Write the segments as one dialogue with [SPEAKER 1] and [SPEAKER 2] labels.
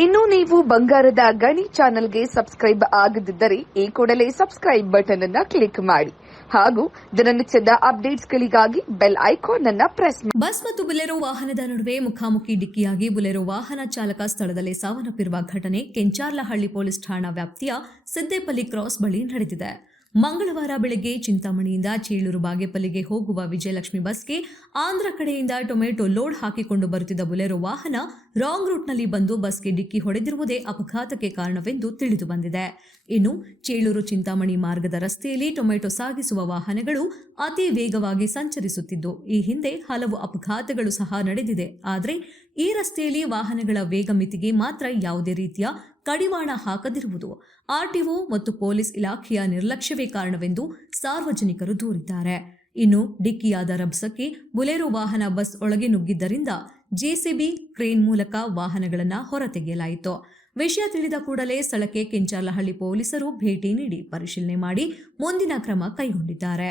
[SPEAKER 1] ಇನ್ನು ನೀವು ಬಂಗಾರದ ಗಣಿ ಚಾನೆಲ್ಗೆ ಸಬ್ಸ್ಕ್ರೈಬ್ ಆಗದಿದ್ದರೆ ಈ ಕೂಡಲೇ ಸಬ್ಸ್ಕ್ರೈಬ್ ಬಟನ್ ಅನ್ನ ಕ್ಲಿಕ್ ಮಾಡಿ. ಹಾಗೂ ದಿನನಿತ್ಯದ ಅಪ್ಡೇಟ್ಸ್ಗಳಿಗಾಗಿ ಬೆಲ್ ಐಕಾನ್ ಅನ್ನ ಪ್ರೆಸ್
[SPEAKER 2] ಬಸ್ ಮತ್ತು ಬುಲೆರೋ ವಾಹನದ ನಡುವೆ ಮುಖಾಮುಖಿ ಡಿಕ್ಕಿಯಾಗಿ ಬುಲೆರೋ ವಾಹನ ಚಾಲಕ ಸ್ಥಳದಲ್ಲಿ ಸಾವನ್ನಪ್ಪಿರುವ ಘಟನೆ ಕೆಂಚಾರ್ಲಹಳ್ಳಿ ಪೊಲೀಸ್ ಠಾಣಾ ವ್ಯಾಪ್ತಿಯ ಸಿದ್ದೇಪಲ್ಲಿ ಕ್ರಾಸ್ ಬಳಿ ನಡೆದಿದೆ. ಮಂಗಳವಾರ ಬೆಳಗ್ಗೆ ಚಿಂತಾಮಣಿಯಿಂದ ಚೇಳೂರು ಬಾಗೇಪಲ್ಲಿಗೆ ಹೋಗುವ ವಿಜಯಲಕ್ಷ್ಮಿ ಬಸ್ಗೆ ಆಂಧ್ರ ಕಡೆಯಿಂದ ಟೊಮೆಟೊ ಲೋಡ್ ಹಾಕಿಕೊಂಡು ಬರುತ್ತಿದ್ದ ಬುಲೆರೋ ವಾಹನ ರಾಂಗ್ ರೂಟ್ನಲ್ಲಿ ಬಂದು ಬಸ್ಗೆ ಡಿಕ್ಕಿ ಹೊಡೆದಿರುವುದೇ ಅಪಘಾತಕ್ಕೆ ಕಾರಣವೆಂದು ತಿಳಿದು ಬಂದಿದೆ. ಇನ್ನು ಚೇಳೂರು ಚಿಂತಾಮಣಿ ಮಾರ್ಗದ ರಸ್ತೆಯಲ್ಲಿ ಟೊಮೆಟೊ ಸಾಗಿಸುವ ವಾಹನಗಳು ಅತಿ ವೇಗವಾಗಿ ಸಂಚರಿಸುತ್ತಿದ್ದು, ಈ ಹಿಂದೆ ಹಲವು ಅಪಘಾತಗಳು ಸಹ ನಡೆದಿದೆ. ಆದರೆ ಈ ರಸ್ತೆಯಲ್ಲಿ ವಾಹನಗಳ ವೇಗ ಮಿತಿಗೆ ಮಾತ್ರ ಯಾವುದೇ ರೀತಿಯ ಕಡಿವಾಣ ಹಾಕದಿರುವುದು. ಆರ್ಟಿಒ ಮತ್ತು ಪೊಲೀಸ್ ಇಲಾಖೆಯ ನಿರ್ಲಕ್ಷ್ಯವೇ ಕಾರಣವೆಂದು ಸಾರ್ವಜನಿಕರು ದೂರಿದ್ದಾರೆ. ಇನ್ನು ಡಿಕ್ಕಿಯಾದ ರಭಸಕ್ಕೆ ಬುಲೆರೋ ವಾಹನ ಬಸ್ ಒಳಗೆ ನುಗ್ಗಿದ್ದರಿಂದ ಜೆಸಿಬಿ ಕ್ರೇನ್ ಮೂಲಕ ವಾಹನಗಳನ್ನು ಹೊರತೆಗೆಯಲಾಯಿತು. ವಿಷಯ ತಿಳಿದ ಕೂಡಲೇ ಸ್ಥಳಕ್ಕೆ ಕೆಂಚಾಲಹಳ್ಳಿ ಪೊಲೀಸರು ಭೇಟಿ ನೀಡಿ ಪರಿಶೀಲನೆ ಮಾಡಿ ಮುಂದಿನ ಕ್ರಮ ಕೈಗೊಂಡಿದ್ದಾರೆ.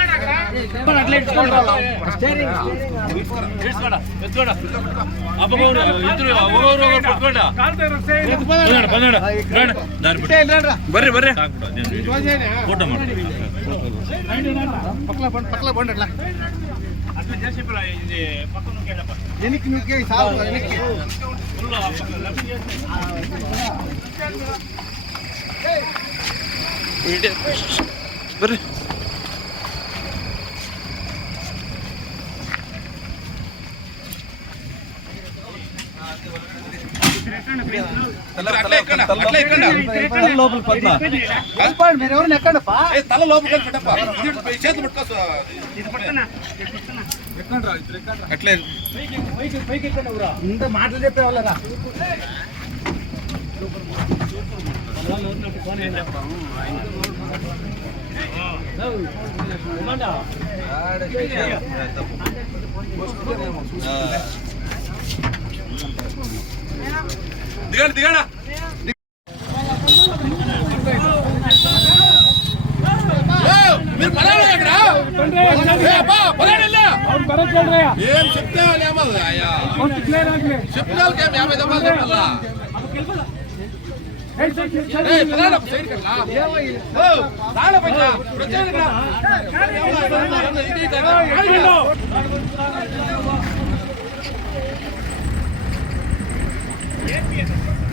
[SPEAKER 3] ಬೇಡ ಬಿಡು ಬರ್ರಿ ಬರ್ರಿ ಫೋಟೋ ಮಾಡಿ
[SPEAKER 4] ಎನಿಕ್ ನುಗ್ಗಿ ಸಾವು ಎನಿಕ್
[SPEAKER 3] ಬರ್ರಿ
[SPEAKER 4] తల లోపల చేతులు పట్టుకోవచ్చు
[SPEAKER 3] అట్లే.
[SPEAKER 4] ఇంత మాటలు చెప్పేవాళ్ళరా తప్పు
[SPEAKER 3] దిగండి దిగండి మీరు పడాలి అక్కడ ఏ అబ్బా, పడాలి ఇల్లు. ఏం చెప్తే ఏమది అయ్యా చెప్తే ఏం యాభై దెబ్బలు చెప్పాలా ఏయ్, Yeah.